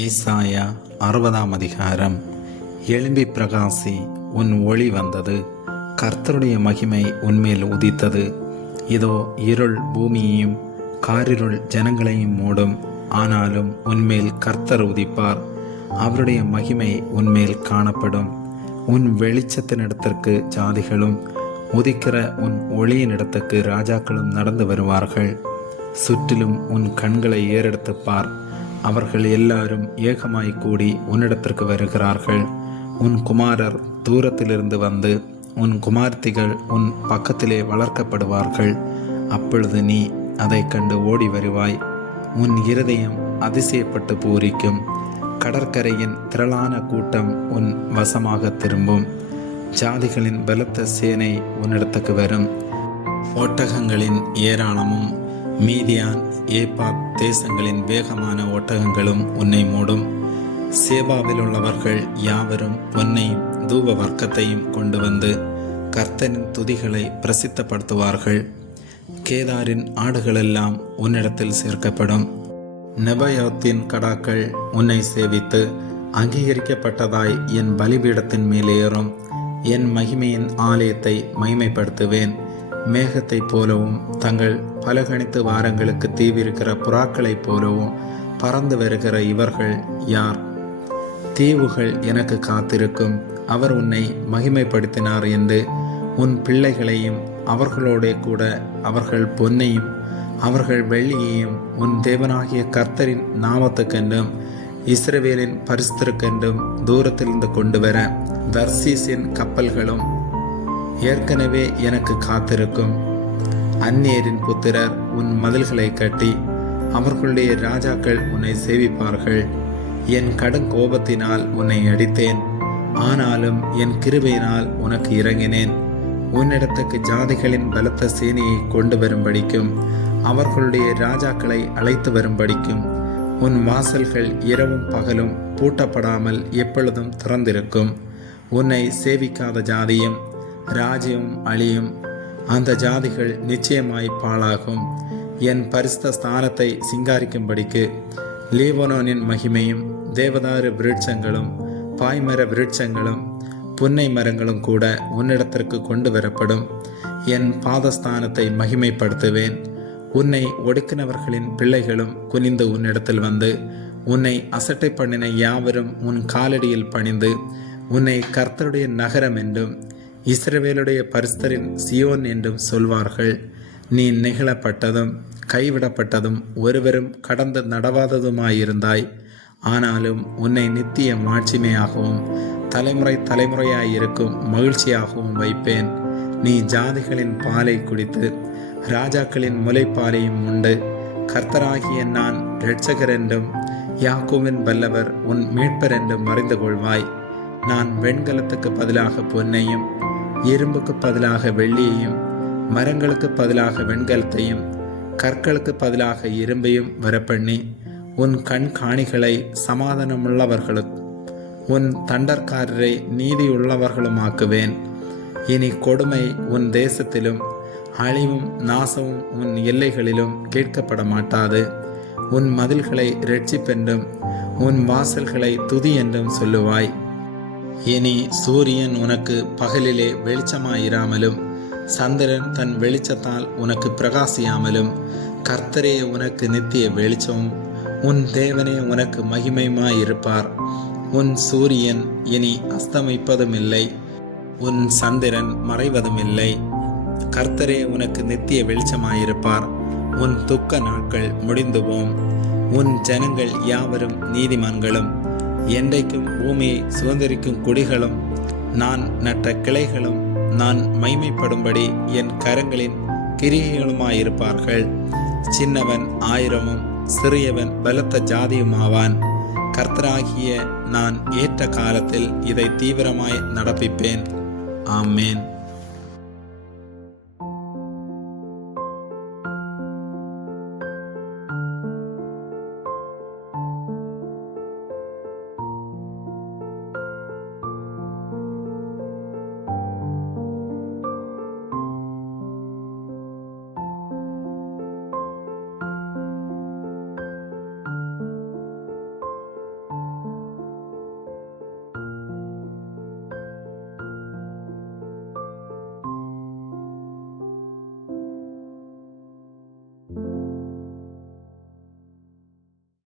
ஏசாயா 60 அதிகாரம். எழும்பி பிரகாசி, உன் ஒளி வந்தது, கர்த்தருடைய மகிமை உன்மேல் உதித்தது. இதோ இருள் பூமியையும் காரிருள் ஜனங்களையும் மூடும், ஆனாலும் உன்மேல் கர்த்தர் உதிப்பார், அவருடைய மகிமை உன்மேல் காணப்படும். உன் வெளிச்சத்தினிடத்திற்கு ஜாதிகளும் உதிக்கிற உன் ஒளியினிடத்துக்கு ராஜாக்களும் நடந்து வருவார்கள். சுற்றிலும் உன் கண்களை ஏறெடுத்து பார், அவர்கள் எல்லாரும் ஏகமாய் கூடி உன்னிடத்திற்கு வருகிறார்கள். உன் குமாரர் தூரத்திலிருந்து வந்து உன் குமார்த்திகள் உன் பக்கத்திலே வளர்க்கப்படுவார்கள். அப்பொழுது நீ அதை கண்டு ஓடி வருவாய், உன் இருதயம் அதிசயப்பட்டு பூரிக்கும். கடற்கரையின் திரளான கூட்டம் உன் வசமாக திரும்பும், ஜாதிகளின் பலத்த சேனை உன்னிடத்துக்கு வரும். ஒட்டகங்களின் ஏராளமும் மீதியான் ஏப்பாத் தேசங்களின் வேகமான ஒட்டகங்களும் உன்னை மூடும். சேபாவில் உள்ளவர்கள் யாவரும் பொன்னையும் தூப வர்க்கத்தையும் கொண்டு வந்து கர்த்தரின் துதிகளை பிரசித்தப்படுத்துவார்கள். கேதாரின் ஆடுகளெல்லாம் உன்னிடத்தில் சேர்க்கப்படும். நெபயோத்தின் கடாக்கள் உன்னை சேவித்து அங்கீகரிக்கப்பட்டதாய் என் பலிபீடத்தின் மேல் ஏறும். என் மகிமையின் ஆலயத்தை மகிமைப்படுத்துவேன். மேகத்தைப் போலவும் தங்கள் பலகணித்து வாரங்களுக்கு தீவிருக்கிற புறாக்களைப் போலவும் பறந்து வருகிற இவர்கள் யார்? தீவுகள் எனக்கு காத்திருக்கும், அவர் உன்னை மகிமைப்படுத்தினார் என்று உன் பிள்ளைகளையும் அவர்களோடே கூட அவர்கள் பொன்னையும் அவர்கள் வெள்ளியையும் உன் தேவனாகிய கர்த்தரின் நாமத்துக்கென்றும் இஸ்ரவேலின் பரிசுத்தருக்கென்றும் தூரத்திலிருந்து கொண்டு வர தர்சீசின் கப்பல்களும் ஏற்கனவே எனக்கு காத்திருக்கும். அந்நியரின் புத்திரர் உன் மதில்களை கட்டி அவர்களுடைய ராஜாக்கள் உன்னை சேவிப்பார்கள். என் கடும் கோபத்தினால் உன்னை அடித்தேன், ஆனாலும் என் கிருபையினால் உனக்கு இறங்கினேன். உன்னிடத்துக்கு ஜாதிகளின் பலத்த சேனையை கொண்டு வரும்படிக்கும் அவர்களுடைய ராஜாக்களை அழைத்து வரும்படிக்கும் உன் வாசல்கள் இரவும் பகலும் பூட்டப்படாமல் எப்பொழுதும் திறந்திருக்கும். உன்னை சேவிக்காத ஜாதியும் ராஜ்யமும் அழியும், அந்த ஜாதிகள் நிச்சயமாய் பாழாகும். என் பரிசுத்த ஸ்தானத்தை சிங்காரிக்கும்படிக்கு லீபனோனின் மகிமையும் தேவதாரு விருட்சங்களும் பாய்மர விருட்சங்களும் புன்னை மரங்களும் கூட உன்னிடத்திற்கு கொண்டு வரப்படும். என் பாதஸ்தானத்தை மகிமைப்படுத்துவேன். உன்னை ஒடுக்கினவர்களின் பிள்ளைகளும் குனிந்து உன்னிடத்தில் வந்து உன்னை அசட்டை பண்ணின யாவரும் உன் காலடியில் பணிந்து உன்னை கர்த்தருடைய நகரம் என்றும் இஸ்ரவேலுடைய பரிசுத்தரின் சியோன் என்றும் சொல்வார்கள். நீ நெகிழப்பட்டதும் கைவிடப்பட்டதும் ஒருவரும் கடந்து நடவாததுமாயிருந்தாய், ஆனாலும் உன்னை நித்திய மாட்சிமையாகவும் தலைமுறை தலைமுறையாயிருக்கும் மகிழ்ச்சியாகவும் வைப்பேன். நீ ஜாதிகளின் பாலை குடித்து ராஜாக்களின் முலைப்பாலையும் உண்டு. கர்த்தராகிய நான் இரட்சகர் என்றும் யாக்கோபின் வல்லவர் உன் மீட்பர் என்றும் அறிந்து கொள்வாய். நான் வெண்கலத்துக்கு பதிலாக பொன்னையும் இரும்புக்கு பதிலாக வெள்ளியையும் மரங்களுக்கு பதிலாக வெண்கலத்தையும் கற்களுக்கு பதிலாக இரும்பையும் வரப்பண்ணி உன் கண்காணிகளை சமாதானமுள்ளவர்களும் உன் தண்டற்காரரை நீதியுள்ளவர்களுமாக்குவேன். இனி கொடுமை உன் தேசத்திலும் அழிவும் நாசமும் உன் எல்லைகளிலும் கேட்கப்பட மாட்டாது. உன் மதில்களை இரட்சிப்பென்றும் உன் வாசல்களை துதி என்றும் சொல்லுவாய். இனி சூரியன் உனக்கு பகலிலே வெளிச்சமாயிராமலும் சந்திரன் தன் வெளிச்சத்தால் உனக்கு பிரகாசியாமலும் கர்த்தரே உனக்கு நித்திய வெளிச்சமும் உன் தேவனே உனக்கு மகிமையுமாயிருப்பார். உன் சூரியன் இனி அஸ்தமிப்பதும் இல்லை, உன் சந்திரன் மறைவதும் இல்லை. கர்த்தரே உனக்கு நித்திய வெளிச்சமாயிருப்பார். உன் துக்க நாட்கள் முடிந்து போம். உன் ஜனங்கள் யாவரும் நீதிமான்களும் என்றைக்கும் பூமியை சுதந்திரிக்கும் குடிகளும் நான் நட்ட கிளைகளும் நான் மைமைப்படும்படி என் கரங்களின் கிரியைகளுமாயிருப்பார்கள். சின்னவன் 1000மும் சிறியவன் பலத்த ஜாதியுமாவான். கர்த்தராகிய நான் ஏற்ற காலத்தில் இதை தீவிரமாய் நடப்பிப்பேன். ஆமேன்.